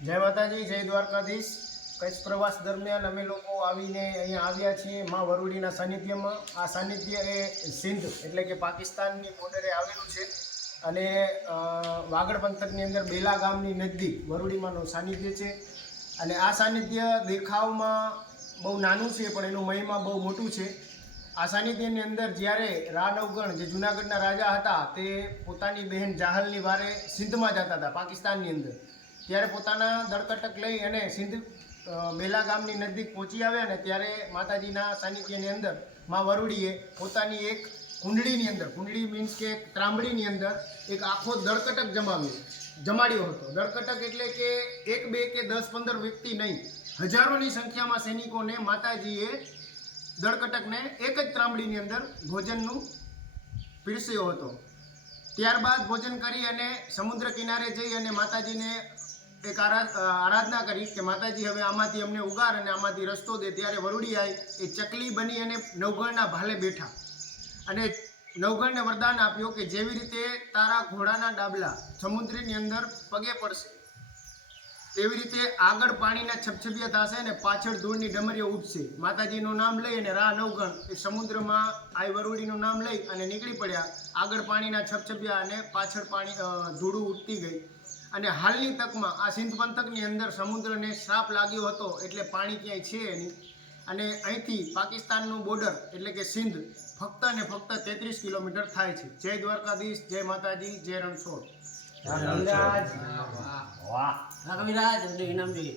જય માતાજી, જય દ્વારકાધીશ. કચ્છ પ્રવાસ દરમિયાન અમે લોકો આવીને અહીંયા આવ્યા છીએ મા વરુડીના સાનિધ્યમાં. આ સાનિધ્ય એ સિંધ, એટલે કે પાકિસ્તાનની બોર્ડરે આવેલું છે. અને વાગડ પંથકની અંદર બેલા ગામની નજીક વરુડીમાંનું સાનિધ્ય છે. અને આ સાનિધ્ય દેખાવમાં બહુ નાનું છે, પણ એનું મહિમા બહુ મોટું છે. આ સાનિધ્યની અંદર જ્યારે રાનવગણ, જે જૂનાગઢના રાજા હતા, તે પોતાની બહેન જાહલની વારે સિંધમાં જતા હતા, પાકિસ્તાનની અંદર. ત્યારે પોતાના દળકટક લઈ અને સિંધ મેલા ગામની નજીક પહોંચી આવ્યા ને ત્યારે માતાજીના સાનિધ્યની અંદરમાં વરુડીએ પોતાની એક કુંડળીની અંદર, કુંડળી મીન્સ કે એક ત્રાંબડીની અંદર એક આખો દળકટક જમાવ્યો, જમાડ્યો હતો. દળકટક એટલે કે એક, બે કે દસ, પંદર વ્યક્તિ નહીં, હજારોની સંખ્યામાં સૈનિકોને માતાજીએ દળકટકને એક જ ત્રાંબડીની અંદર ભોજનનું પીરસ્યો હતો. ત્યારબાદ ભોજન કરી અને સમુદ્ર કિનારે જઈ અને માતાજીને એક આરાધના કરી કે માતાજી હવે આમાંથી અમને ઉગાર અને આમાંથી રસ્તો દે. ત્યારે વરુડી આવી એ ચકલી બની અને નવગણના ભાલે બેઠા. અને નવગણને વરદાન આપ્યો કે જેવી રીતે તારા ઘોડાના ડાબલા સમુદ્રની અંદર પગે પડશે, તેવી રીતે આગળ પાણીના છપછપિયા થશે અને પાછળ ધૂળની ડમરીઓ ઉઠશે માતાજીનું નામ લઈ અને રા નવગણ એ સમુદ્રમાં આઈ વરુડીનું નામ લઈ અને નીકળી પડ્યા. આગળ પાણીના છપછપિયા અને પાછળ પાણી ધૂળું ઉઠતી ગઈ. અને હાલની તકમાં આ સિંધ પંથકની અંદર સમુદ્રને શ્રાપ લાગ્યો હતો એટલે પાણી ક્યાંય છે નહીં. અને અહીંથી પાકિસ્તાનનું બોર્ડર એટલે કે સિંધ ફક્ત ને ફક્ત તેત્રીસ કિલોમીટર થાય છે. જય દ્વારકાધીશ જય માતાજી જય રણછોડ. હા કવિરાજ અમને ઇનામ જોઈએ.